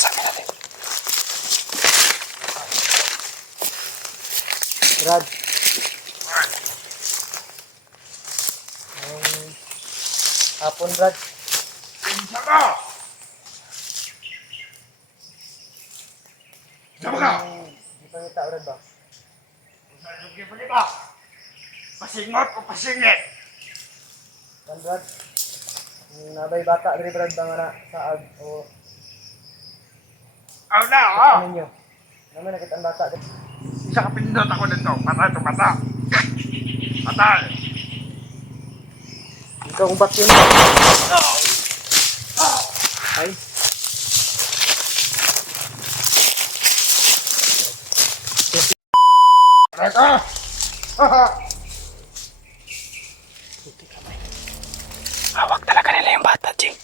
kasabi natin. Brad. Hapon, Brad. Sama! Sama ka! Di pa kita, Brad ba? Sige pa kita! Pasingot o pasingit! Kan, Brad. Nabay bata, dari Brad, ba nga na saag o Aw na, ha? ano nyo? Naman nakita ang bata. Isa kapindot ako dito. Patay ito, bata. Patay. Ikaw kung ba't yun? Ay. Patay ka! Haha! Hawak talaga nila yung bata, Jing.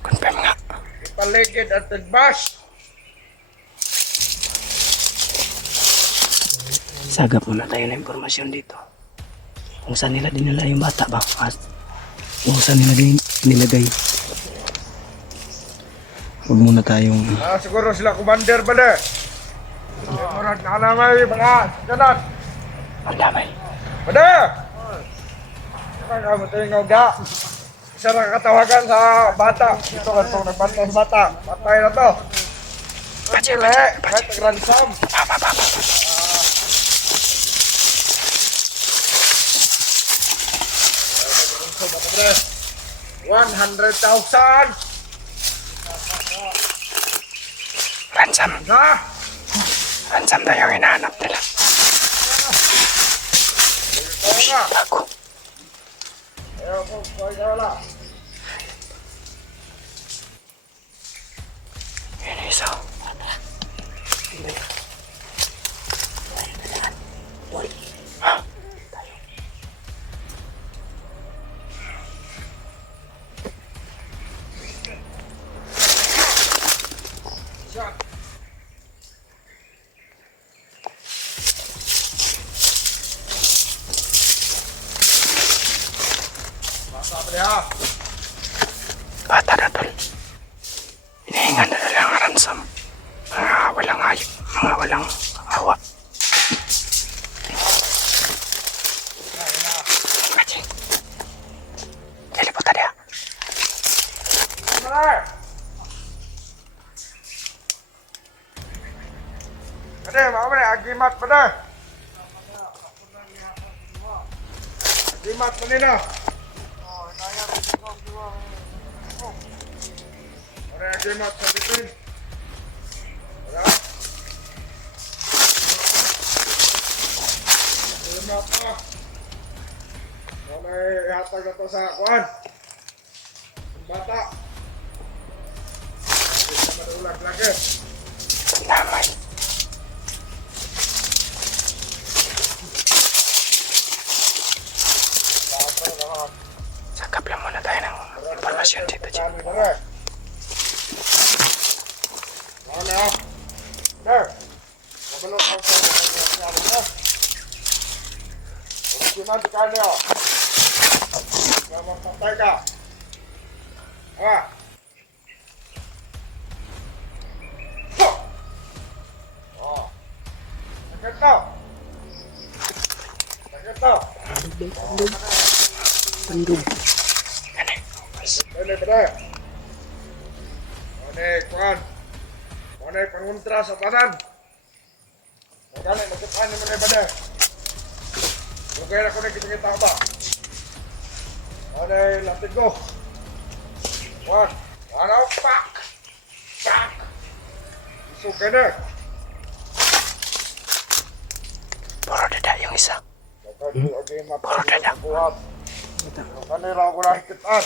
Confirm nga. Ipaligid at tigbas. Sagap muna tayo ng impormasyon dito. Kung saan nila dinala yung bata ba? Kung saan nila nilagay. Huwag muna tayong... Siguro sila commander ba na? Murad na alamay, mga ganat. Ang damay. Bada! Saka mo tayo nga. Isa na katawagan sa bata. Ito ka itong nagbantay sa bata. Patay na to. Pachi, Kahit nag-ransom. $100,000 Ransom. na! Ransom daw yung hinahanap nila. Oo nga. Bago. Ayaw ko, buhay ka wala. Yun yung isa. Ha? Shot. Basta pa niya. Bata na tol. Hinahingan na nila ang ransom. Mga walang ayok. Mga walang awa. Pachi. Diliputan niya. Mar! Ade, mau ni agimat pada. Agimat mana na? Ada agimat sa bitin. Ya. Agimat pa. Mana ihatag na to sa kuan? Ang bata. Hindi ka madulag lagi. Damay. Sakap lang muna tayo ng impormasyon dito, Jing. Mana? Dah. Kabalo ka sa mga. Original di kanya. Kamu patay ka. Ah. Oh. Sakit tau. Sakit tau. Tandog. Ini pada. Ini kuan. Ini penguntra sa tanan. Magana magkapan ni mana pada. Lugay ako na kita ba. Ini latigo. Kuan. Ano pak. Pak. Isuka na. Puro dada yung isa. Puro dada. Kanila ako nakikitaan.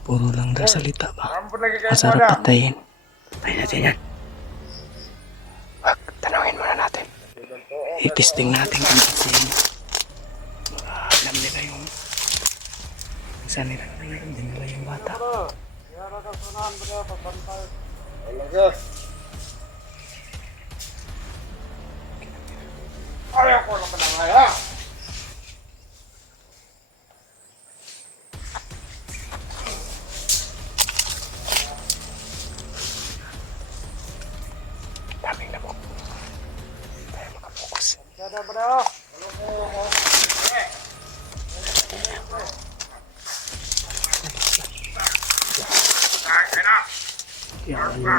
Puro lang daw salita ba? Ampun lagi kayo Masarap pada. patayin. Patayin natin yan. Wag, tanawin muna natin. I-testing natin kung patayin. Alam nila yung... Saan nila dinala yung bata. Talaga. Ayaw ko naman ang haya. bro. Kaya na.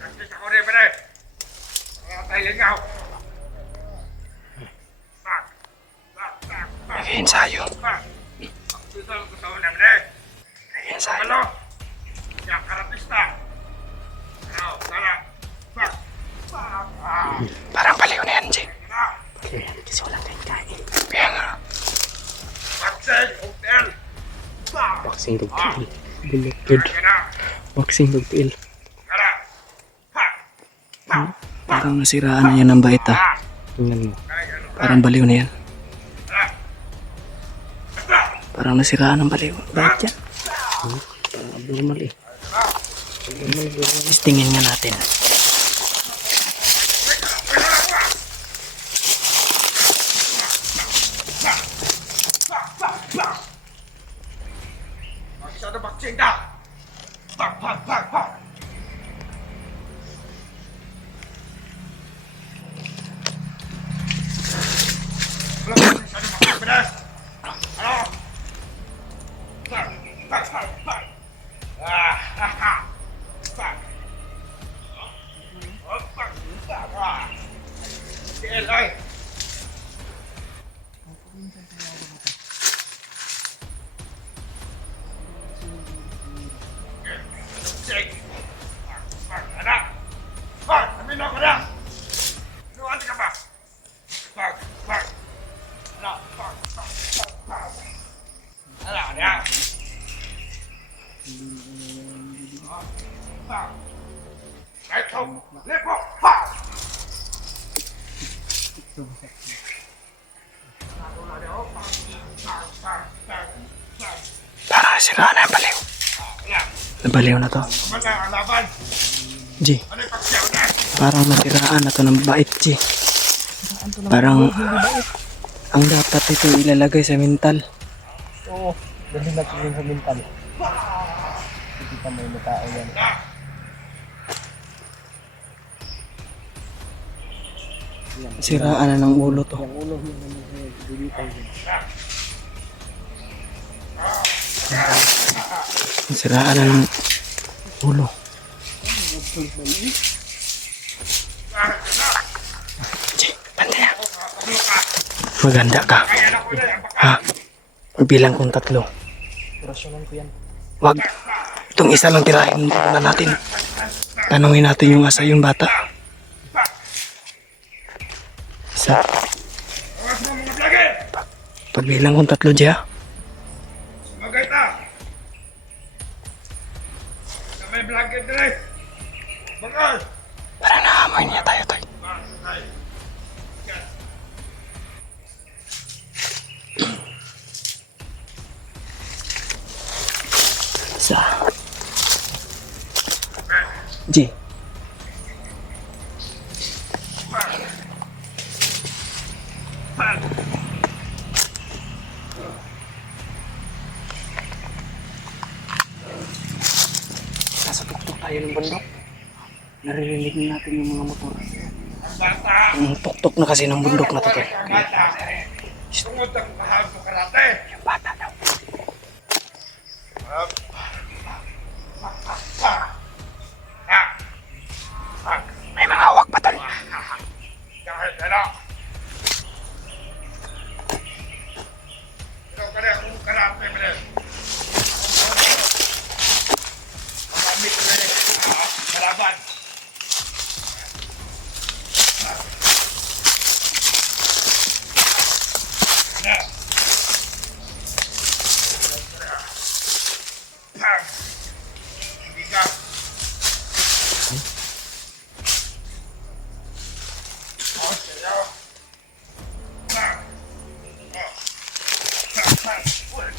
Nakita ko rin ba na? Kaya tayo lingaw. Nag-ensayo. Dito ang gusto ko namin eh. Nag-ensayo. Ano? Yung karatista. Ano? Sana. Parang baliw na yan, Jay. Okay, kasi wala tayong kain. Kaya nga. Boxing, hotel. Boxing dugtiil. Bulukid. Kaya na. Boxing dugtiil. Kaya na. Parang nasiraan na yan ng bait ah. Tingnan mo. Parang baliw na yan. Parang nasiraan ng baliw. Bait yan. Parang abnormal eh. Testingin nga natin. Masyado boxing ka. Pak, pak, pak, pak. Masyado boxing, beres. Ano? Pak, pak, pak, pak. Ah, ha, ha. Pak. Oh, pak, pak, ah. Tiil, ay. Boxing. Pak, pak, anak. Pak, amino ka na. Luan ka ba? Pak, pak. Anak, pak, pak, pak, pak. Anak, anak. Pak. Right home. Lepo. Pak. Parang nasiraan na yung baliw. Nabaliw na to. Mana ang laban? Jay, Ano yung pagsiyaw na? parang nasiraan na to ng bait, Jay. Parang ang dapat ito ilalagay sa mental. Oo. Dali natin sa mental. Hindi pa may tao yan. Siraan na ng ulo to. Yung ulo yung nililitan yun. Siraan na ng ulo. Jay, bantay ah. Maganda ka. Ha? Magbilang kong 3. Rasyonan ko yan. Wag. Itong isa lang tirahin na natin. Tanungin natin yung asa yung bata. Isa. Awas mo mga plage! Pagbilang kong 3, Jay ah. Sumagay ta! Sa may blanket din eh! Bangal! Parang naamoy niya tayo, Toy. Ay! Yan! Isa. Jay. Nasa tuktok tayo ng bundok. Naririnig natin yung mga motor. Bata! Ang tuktok na kasi ng bundok na to, Toy. Bata! Tungod ang mahal ko karate! Yung bata daw. May mga hawak pa, Tol. Kahit ano! Ito ka na kung karate mo rin! Mamamit ko rin! Kalaban! Na! Pag! Hindi ka! Oh, sayo! Pag! Oh! Pag! Pag! Ulit!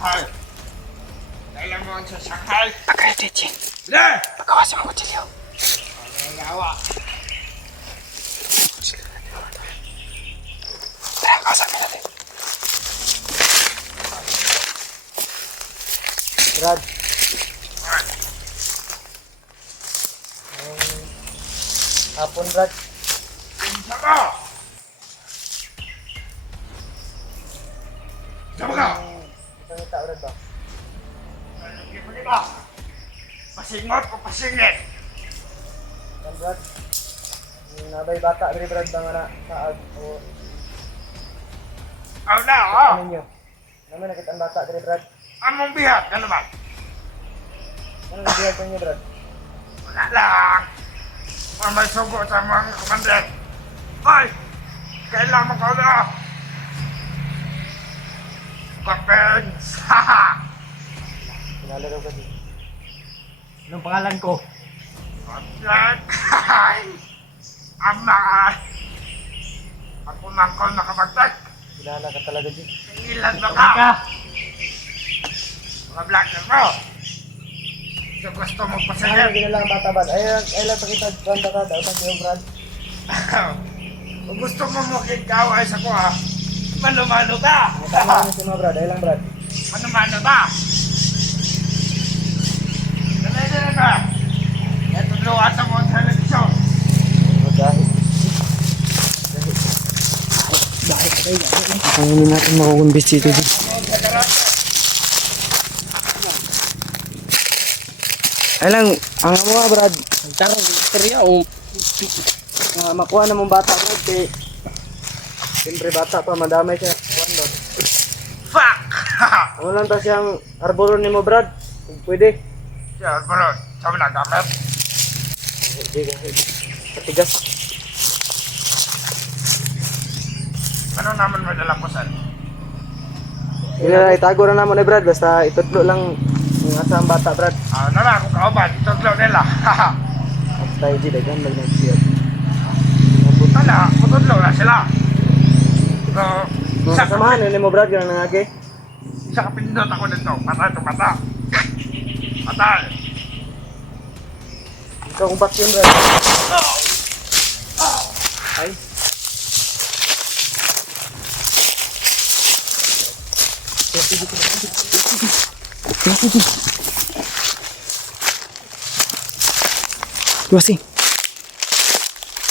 Shanghai. Kailan mo sa Shanghai? Pagkaya, Chichi. Bili! Pagkawasan mo ko, Chilio. Ang gawa. Tara, kawasan natin. Brad. Hapon, Brad. Pinsa ka! Sama ka! Isang ita, Brad ba? Hindi mo kita. Pasingot o pasingit? Kan, Brad. Yung nabay bata diri, Brad, ba nga na saag o Aw na, oh! ano nyo? Naman nakita ang bata diri, Brad. Among bihat, ano ba? Ano nagbihan ko nyo, Brad? Wala lang. May sugo sa mga kamandet. Ay! Kailangan ko na! Kapens! Haha! Kilala daw kasi. Anong pangalan ko? Kapens! Ay! Ama! Ako na ako nakapagtag. Kilala ka talaga, G. Ilan ba ka? Mga blacker mo! So gusto mo Ano pasagin? ginala ang bata, Brad? Ay lang pakita, Brad, ka. Daw tayo, Brad. Kung gusto mo makikaway sa ko ha, mano-mano ka! Tama mo si mga, Brad. Ay lang, Brad. Mano-mano ka! Dali ka! Ito luwan sa mga televisyon! Magdahil. Ang hindi natin makukumbis dito. Ay lang, ang mga Brad. Tarong, istorya o. Makuha na mong bata, Brad. Kaya, siyempre bata pa, madamay siya. Kuhan doon. Fuck! Ano lang ta siyang arboron ni mo, Brad? Kung pwede. Yan, bro. Sabi na gamit. Hindi kasi. Katigas. Ano naman mo dalapusan? Hindi na, itago na naman ni Brad. Basta itutlo lang yung asa ang bata, Brad. Nara, kung kauban, itutlo nila. Haha. At tayo, G, dagan mag nagsiyat. Tala, matutlo na sila. So, Mga kasamahan, yun mo, Brad, ganun nangagi. isa kapindot ako dito. Patay to mata. Patay. Ikaw kung ba't yun, Brad? Ay. Luwasing.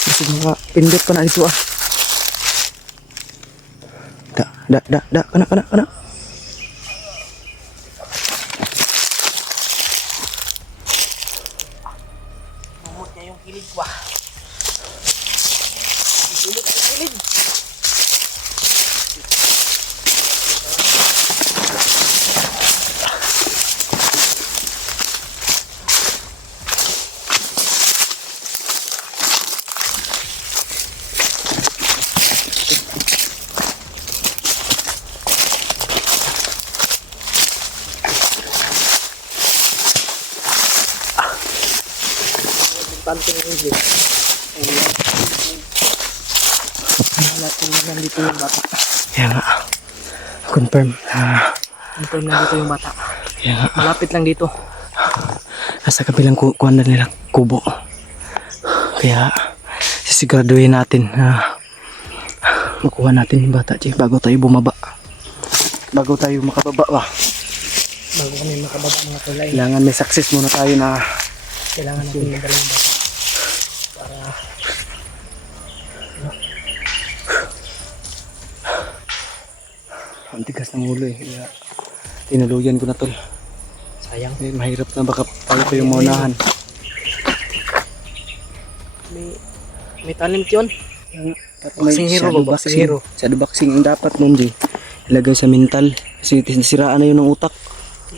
Kasi mga pindot pa na dito ah. Da, kana. Mumut niya yung kilig ko, ah. Kilig. Panting yung higit. Natin na nandito yung bata. Kaya nga. Confirm. Confirm nandito yung bata. Kaya nga. Malapit lang dito. Nasa kabilang kuwan na nila kubo. Kaya sisiguraduhin natin na makuha natin yung bata, Che, bago tayo bumaba. Bago tayo makababa ba. Bago kami makababa mga tulay. Kailangan may success muna tayo na Kailangan natin magdala yung bata. Para ang tigas ng ulo eh. Kaya tinuluyan ko na tol. sayang. Eh, mahirap na baka tayo pa yung maunahan. May talent yun. Boxing hero ba? Boxing hero. Shadow boxing ang dapat nun, G. Ilagay sa mental. Kasi nasiraan na yun ng utak.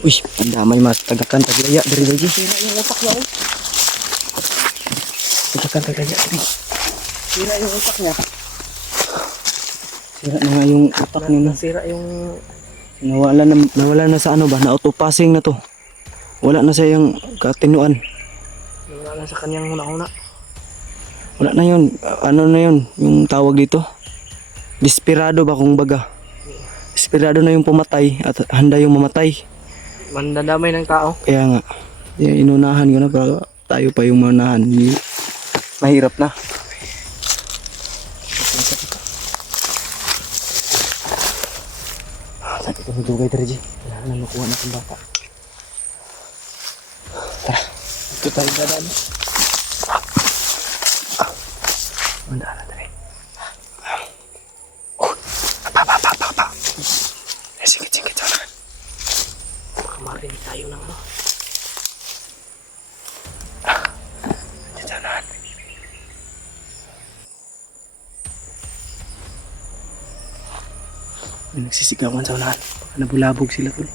Uy, ang damay mas tagakan, taglaya. Dari lagi. Sira yung utak niya. Oh. Tagakan, taglaya. Dari. Sira yung utak niya. Sira na nga yung utak niya na. Sira yung... Nawala na sa ano ba? Na-auto-passing na to. Wala na sa yung katinuan. Wala lang sa kanyang huna-huna. Wala na yun. Ano na yun? Yung tawag dito? Desperado ba kung baga? desperado na yung pumatay at handa yung mamatay. Mandadamay ng tao. Kaya nga, inunahan ko na para tayo pa yung manahan. Mahirap na. Saan ito nagdugay, Treji? Kailangan na makuha na itong bata. Tara, ito tayo dadaan. Mandaan na tayo. Pa. Singit-singit sana. Baka marinig tayo ng ano. Diyan sana. May nagsisigawan sa unahan. Baka nabulabog sila tol.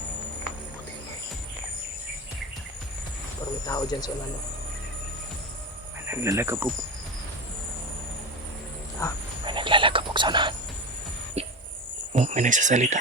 Parang may tao dyan sa ulan. May naglalagabog. May naglalagabog sa unahan. Oh, may nagsasalita.